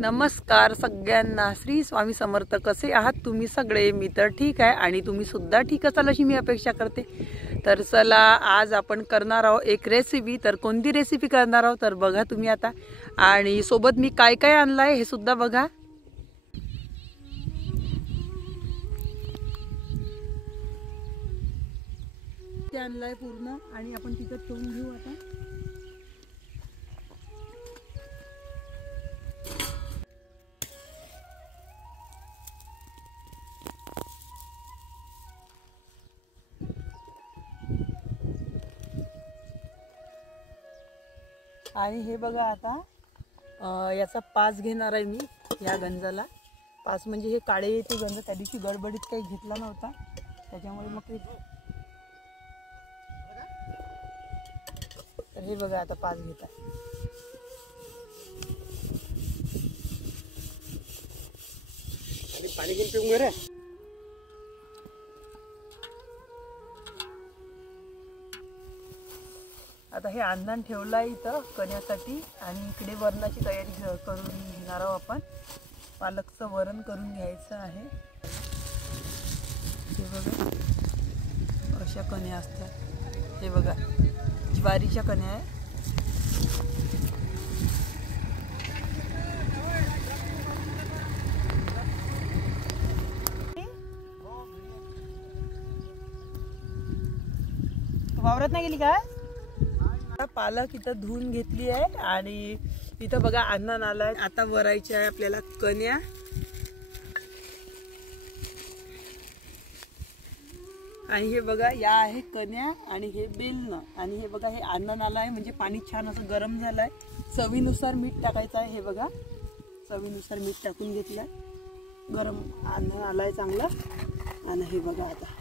नमस्कार सगळ्यांना, श्री स्वामी समर्थ. कसे आहात तुम्ही सगळे? मी तर ठीक आहे आणि तुम्ही सुद्धा ठीक असाल अशी मी अपेक्षा करते. तर चला, आज आपण करणार आहोत एक रेसिपी. तर कोणती रेसिपी करणार आहोत तर बघा तुम्ही आता. आणि सोबत मी काय काय आणलाय हे सुद्धा बघा. ते आणलाय पूर्ण आणि आपण तिथं ठेवून घेऊ आता. आणि हे बघा आता याचा पास घेणार आहे मी. या गंजाला पास म्हणजे हे काळे ते गंज त्या दिवशी गडबडीत काही घेतला नव्हता, त्याच्यामुळे मग ते. तर हे बघा आता पास घेत आहे. पाणी घेऊन पिऊन रे. आता हे अंधान ठेवलं आहे इथं कण्यासाठी. आणि इकडे वरणाची तयारी करून घेणार आहोत आपण. पालकचं वरण करून घ्यायचं आहे. हे बघा अशा कण्या असतात. हे बघा ज्वारीच्या कण्या आहे. वावरात नाही गेली काय? पालक इथं धुवून घेतली आहे आणि इथं बघा अन्नान आलाय. आता वरायच्या आहे आपल्याला कण्या. आणि हे बघा या आहे कण्या आणि हे बेलणं. आणि हे बघा हे अन्नान आलाय म्हणजे पाणी छान असं गरम झालंय. चवीनुसार मीठ टाकायचं आहे. हे बघा चवीनुसार मीठ टाकून घेतलंय. गरम अन्नान आलाय चांगलं. आणि हे बघा आता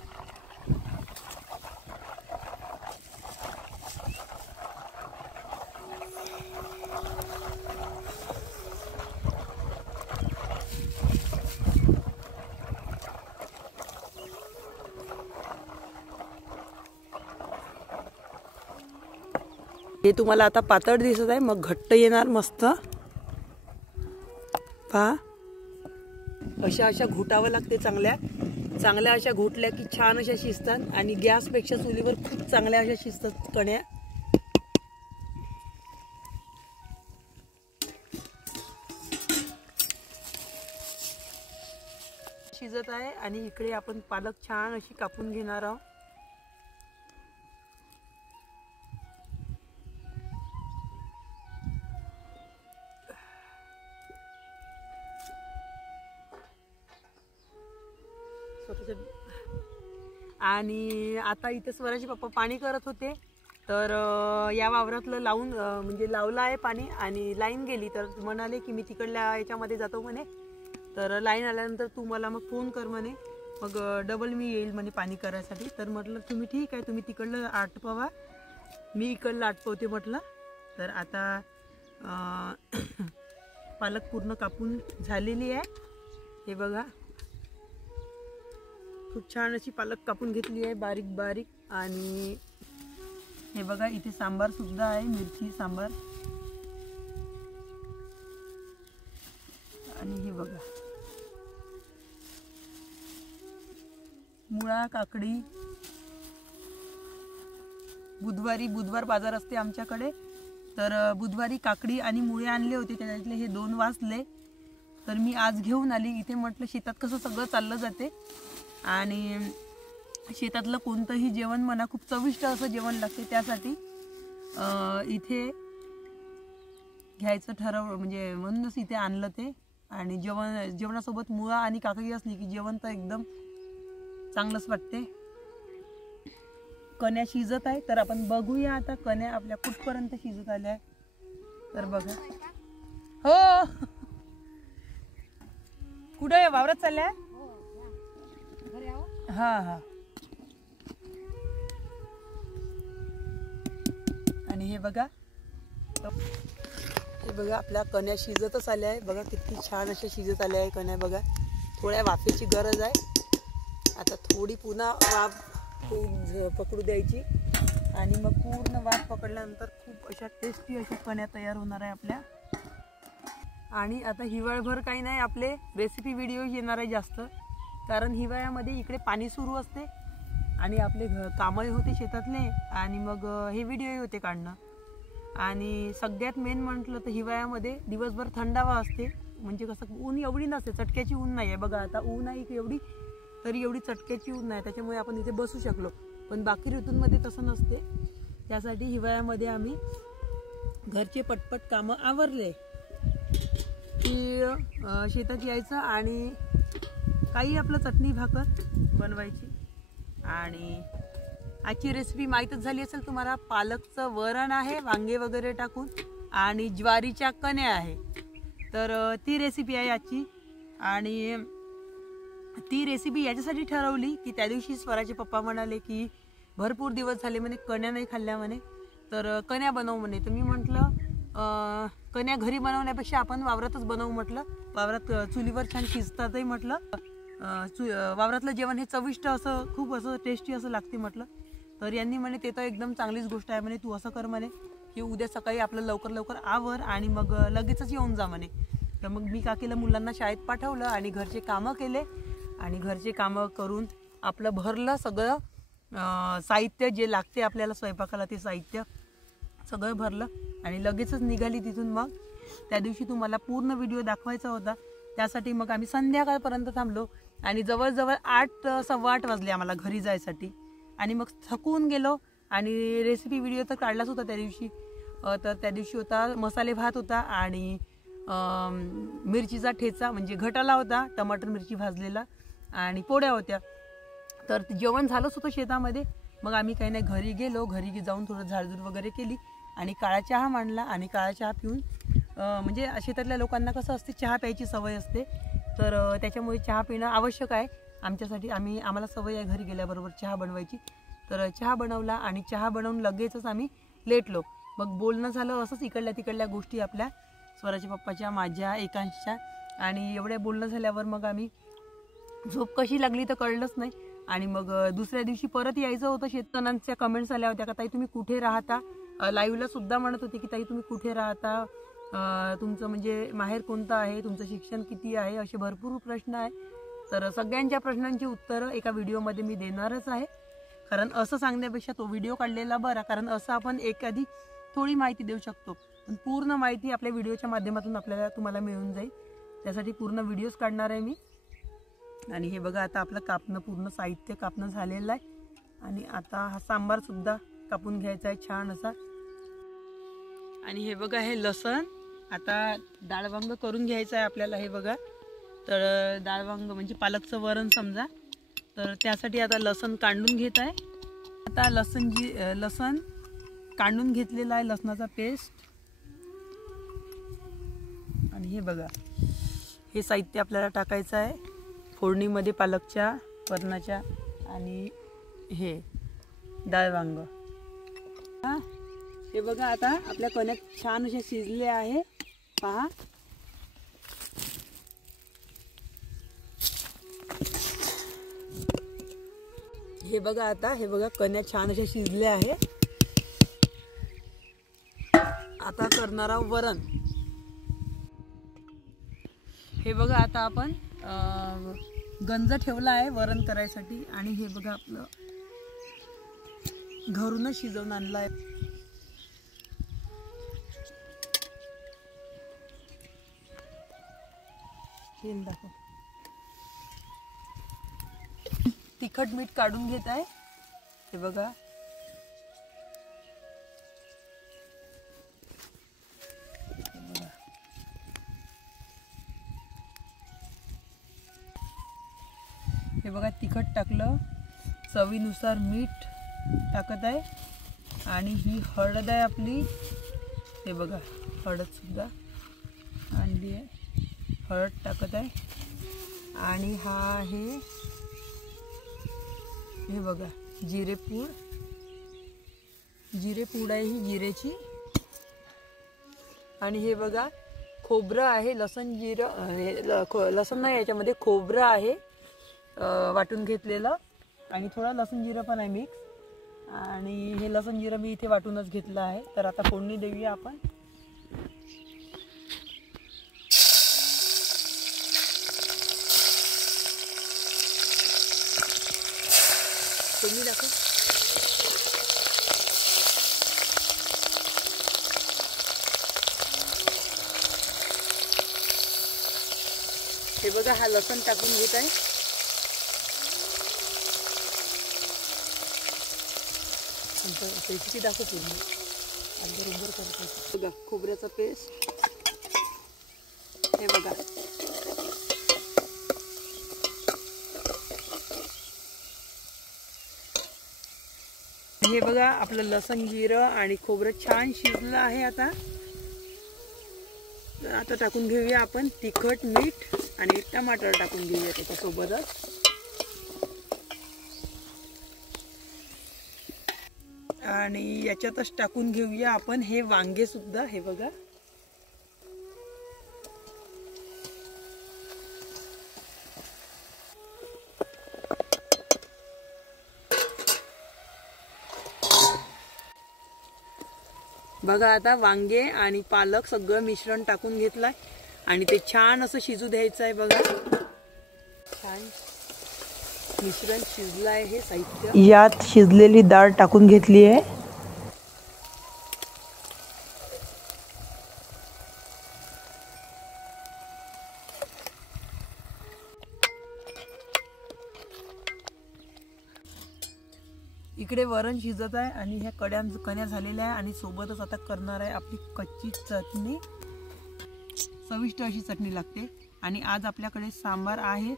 हे तुम्हाला आता पातळ दिसत आहे, मग घट्ट येणार मस्त. पहा अशा घुटावं लागते. चांगल्या अशा घुटल्या की छान अशा शिजतात. आणि गॅसपेक्षा चुलीवर खूप चांगल्या अशा शिजतात कण्या. शिजत आहे आणि इकडे आपण पालक छान अशी कापून घेणार आहोत. आणि आता इथे स्वराचे पप्पा पाणी करत होते. तर या वावरातलं लावून म्हणजे लावलं आहे पाणी. आणि लाईन गेली तर म्हणाले की मी तिकडल्या याच्यामध्ये जातो म्हणे. तर लाईन आल्यानंतर तू मला मग फोन कर म्हणे, मग डबल मी येईल म्हणे पाणी करायसाठी. तर म्हटलं तुम्ही ठीक आहे, तुम्ही तिकडलं आटपवा, मी इकडलं आटपवते म्हटलं. तर आता पालक पूर्ण कापून झालेली आहे. हे बघा खूप छान अशी पालक कापून घेतली आहे बारीक बारीक. आणि हे बघा इथे सांबार सुद्धा आहे, मिरची सांबार. आणि हे बघा मुळा काकडी. बुधवार बाजार असते आमच्याकडे. तर बुधवारी काकडी आणि मुळे आणले होते, त्याच्यातले हे 2 वाचले. तर मी आज घेऊन आली. इथे म्हटलं शेतात कसं सगळं चाललं जाते आणि शेतातलं कोणतंही जेवण म्हणा खूप चविष्ट असं जेवण लागते. त्यासाठी इथे घ्यायचं म्हणजे म्हणूनच इथे आणलं ते. आणि जेवणासोबत मुळा आणि काकडी असली की जेवण तर एकदम चांगलंच वाटते. कण्या शिजत आहे. तर आपण बघूया आता कण्या आपल्या कुठपर्यंत शिजत आल्या. तर बघा हो कुठे वावरात चालल्या? हा. आणि हे बघा आपल्या कण्या शिजतच आल्या आहे. बघा किती छान अशा शिजत आल्या आहे कण्या. बघा थोड्या वाफेची गरज आहे. आता थोडी पुन्हा वाफ पकडू द्यायची आणि मग पूर्ण वाफ पकडल्यानंतर खूप अशा टेस्टी अशा कण्या तयार होणार आहे आपल्या. आणि आता हिवाळभर काही नाही आपले रेसिपी व्हिडिओ येणार आहे जास्त, कारण हिवाळ्यामध्ये इकडे पाणी सुरू असते आणि आपले कामही होते शेतातले आणि मग हे व्हिडिओही होते काढणं. आणि सगळ्यात मेन म्हटलं तर हिवाळ्यामध्ये दिवसभर थंडावा असते, म्हणजे कसं ऊन एवढी नसते, चटक्याची ऊन नाही आहे. बघा आता ऊन आहे की एवढी, तरी एवढी चटक्याची ऊन नाही, त्याच्यामुळे आपण इथे बसू शकलो. पण बाकी ऋतूंमध्ये तसं नसते. त्यासाठी हिवाळ्यामध्ये आम्ही घरचे पटपट कामं आवरले की शेतात यायचं आणि काही आपलं चटणी भाकर बनवायची. आणि आजची रेसिपी माहीतच झाली असेल तुम्हाला, पालकचं वरण आहे वांगे वगैरे टाकून आणि ज्वारीच्या कण्या आहे. तर ती रेसिपी आहे आजची. आणि ती रेसिपी याच्यासाठी ठरवली की त्या दिवशी स्वराचे पप्पा म्हणाले की भरपूर दिवस झाले म्हणे कण्या नाही खाल्ल्या म्हणे, तर कण्या बनवू म्हणे. तर मी म्हटलं कण्या घरी बनवण्यापेक्षा आपण वावरातच बनवू म्हटलं. वावरात चुलीवर छान शिजतातही म्हटलं. वावरातलं जेवण हे चविष्ट असं खूप असं टेस्टी असं लागते म्हटलं. तर यांनी म्हणे ते तर एकदम चांगलीच गोष्ट आहे म्हणे, तू असं कर म्हणे की उद्या सकाळी आपलं लवकर लवकर आवर आणि मग लगेचच येऊन जा म्हणे. तर मग मी का केलं, मुलांना शाळेत पाठवलं आणि घरचे कामं केले आणि घरचे कामं करून आपलं भरलं सगळं साहित्य जे लागते आपल्याला स्वयंपाकाला, ते साहित्य सगळं भरलं आणि लगेचच निघाली तिथून. मग त्या दिवशी तुम्हाला पूर्ण व्हिडिओ दाखवायचा होता, त्यासाठी मग आम्ही संध्याकाळपर्यंत थांबलो आणि जवळजवळ 8-8:15 वाजले आम्हाला घरी जायसाठी. आणि मग थकून गेलो आणि रेसिपी व्हिडिओ तर काढलाच होता त्या दिवशी. तर त्या दिवशी होता मसाले भात होता आणि मिरचीचा ठेचा म्हणजे घटाला होता, टमाटर मिरची भाजलेला आणि पोळ्या होत्या. तर जेवण झालंच होतं शेतामध्ये. मग आम्ही काही नाही घरी गेलो, घरी जाऊन थोडं झाडझूड वगैरे केली आणि काळा चहा मांडला आणि काळा चहा पिऊन म्हणजे शेतातल्या लोकांना कसं असते चहा प्यायची सवय असते, तर त्याच्यामुळे चहा पिणं आवश्यक आहे आमच्यासाठी. आम्हाला सवय आहे घरी गेल्याबरोबर चहा बनवायची. तर चहा बनवला आणि चहा बनवून लगेचच आम्ही लेटलो. मग बोलणं झालं असंच इकडल्या तिकडल्या गोष्टी आपल्या स्वराच्या पप्पाच्या, माझ्या, एकांशच्या. आणि एवढ्या बोलणं झाल्यावर मग आम्ही झोप कशी लागली तर कळलंच नाही. आणि मग दुसऱ्या दिवशी परत यायचं होतं. शेतकऱ्यांच्या कमेंट्स आल्या होत्या का ताई तुम्ही कुठे राहता, लाईव्हला सुद्धा म्हणत होते की ताई तुम्ही कुठे राहता, तुमचं म्हणजे माहेर कोणतं आहे, तुमचं शिक्षण किती आहे, असे भरपूर प्रश्न आहे. तर सगळ्यांच्या प्रश्नांची उत्तरं एका व्हिडिओमध्ये मी देणारच आहे, कारण असं सांगण्यापेक्षा तो व्हिडिओ काढलेला बरा, कारण असं आपण एखादी थोडी माहिती देऊ शकतो पण पूर्ण माहिती आपल्या व्हिडिओच्या माध्यमातून तुम्हाला मिळून जाईल. त्यासाठी पूर्ण व्हिडिओज काढणार आहे मी. आणि हे बघा आता आपलं कापणं, पूर्ण साहित्य कापणं झालेलं आहे आणि आता हा सांबार सुद्धा कापून घ्यायचा आहे छान असा. आणि हे बघा हे लसण, आता डाळ वांग करून घ्यायचं आहे आपल्याला. हे बघा, तर डाळ वांग म्हणजे पालकचं वरण समजा. तर त्यासाठी आता लसण काढून घेत आहे. आता लसण काढून घेतलेला आहे, लसणाचा पेस्ट. आणि हे बघा हे साहित्य आपल्याला टाकायचं आहे फोडणीमध्ये पालकच्या वरणाच्या. आणि हे डाळ वांग. हे बघा आता आपल्या कण्या छान अशा शिजल्या आहे पहा. हे बघा आता, हे बघा कण्या छान अशा शिजल्या आहे. आता करणारा वरण. हे बघा आता आपण गंज ठेवला आहे वरण करायसाठी. आणि हे बघा आपलं घरूनच शिजवून आणलं आहे. दाखव. तिखट मीठ काढून घेत आहे. हे बघा हे बघा तिखट टाकलं, चवीनुसार मीठ टाकत आहे आणि ही हळद आहे आपली. हे बघा हळद सुद्धा आणली आहे, हळद टाकत आहे. आणि हा आहे हे बघा जिरेपूड आहे ही जिरेची. आणि हे बघा खोबरं आहे, लसण जिरं लसण नाही याच्यामध्ये खोबरं आहे वाटून घेतलेलं आणि थोडा लसूण जिरं पण आहे मिक्स. आणि हे लसूण जिरं मी इथे वाटूनच घेतलं आहे. तर आता फोडणी देऊया आपण. फोडणी दाखव. हे बघा, हा लसूण टाकून घेत आहे. किती दाखव पूर्ण अंदर करत बघा. खोबऱ्याचा पेस्ट हे बघा. हे बघा, आपलं लसण जिरं आणि खोबरं छान शिजलं आहे. आता टाकून घेऊया आपण तिखट, मीठ आणि टमाटर टाकून घेऊया त्याच्यासोबतच. आणि याच्यातच टाकून घेऊया आपण हे वांगे सुद्धा. हे बघा, बघा आता वांगे आणि पालक सगळं मिश्रण टाकून घेतलंय आणि ते छान असं शिजू द्यायचं आहे. बघा, छान मिश्रण शिजलं आहे. हे साहित्य यात शिजलेली डाळ टाकून घेतली आहे. इकडे वरण शिजत आहे आणि ह्या कण्या झालेल्या आहे आणि सोबतच आता करणार आहे आपली कच्ची चटणी. चविष्ट अशी चटणी लागते. आणि आज आपल्याकडे सांबार आहे,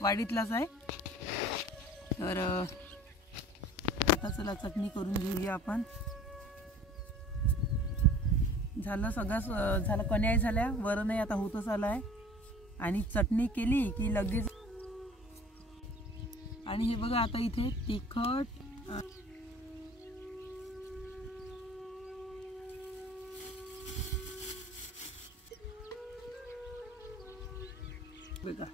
वाडीतलाच आहे. तर आता चला चटणी करून घेऊया आपण. झालं सगळं झालं, कण्या झाल्या, वरणही आता होतच आलं आहे. आणि चटणी केली की लगेच. आणि हे बघा, आता इथे तिखट बघा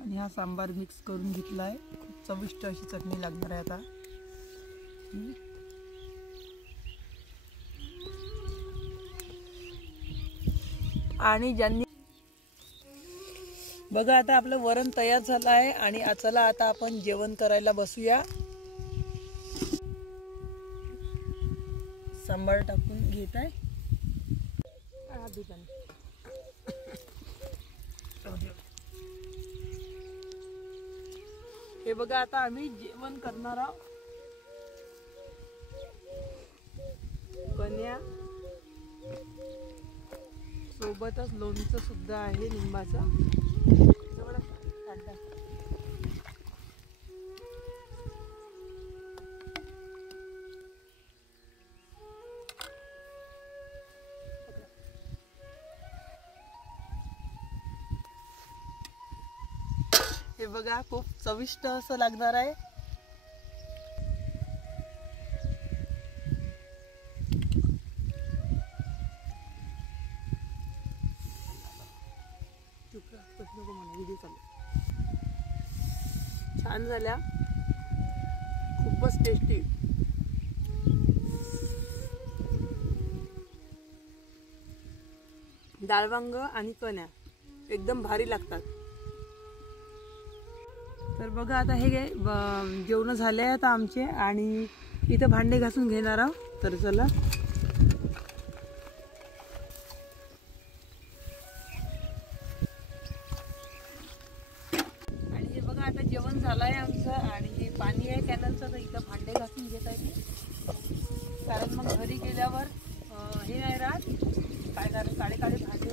आणि हा सांबार मिक्स करून घेतलाय. खूप चविष्ट अशी चटणी लागणार आहे आता. आणि ज्यांनी बघा, आता आपलं वरण तयार झालं आहे. आणि चला आता आपण जेवण करायला बसूया. सांबार टाकून घेत आहे. हे बघा, आता आम्ही जेवण करणार आहोत. कण्या सोबतच लोणचं सुद्धा आहे लिंबाचं. हे बघा, खूप चविष्ट असं लागणार आहे. छान झाल्या, खूपच टेस्टी. डाळ वांग आणि कण्या एकदम भारी लागतात. तर बघा, आता हे जेवण झाले आहेत आमचे आणि इथं भांडे घासून घेणार आहोत. तर चला. आणि हे बघा, आता जेवण झालं आहे आमचं आणि हे पाणी आहे कॅनलचं. तर इथं भांडे घासून घेत आहे मी, कारण मग घरी गेल्यावर हे नाही राहत, काय झालं काळे काळे भांडे.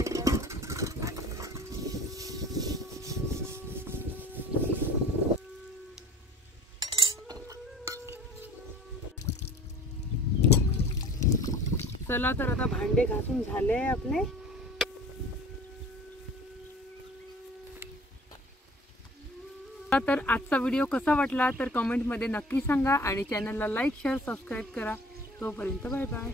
चला, तर आता भांडे घासून झाले आपले. तर आजचा व्हिडिओ कसा वाटला तर कमेंटमध्ये नक्की सांगा आणि चॅनलला लाईक, शेअर, सबस्क्राईब करा. तोपर्यंत बाय बाय.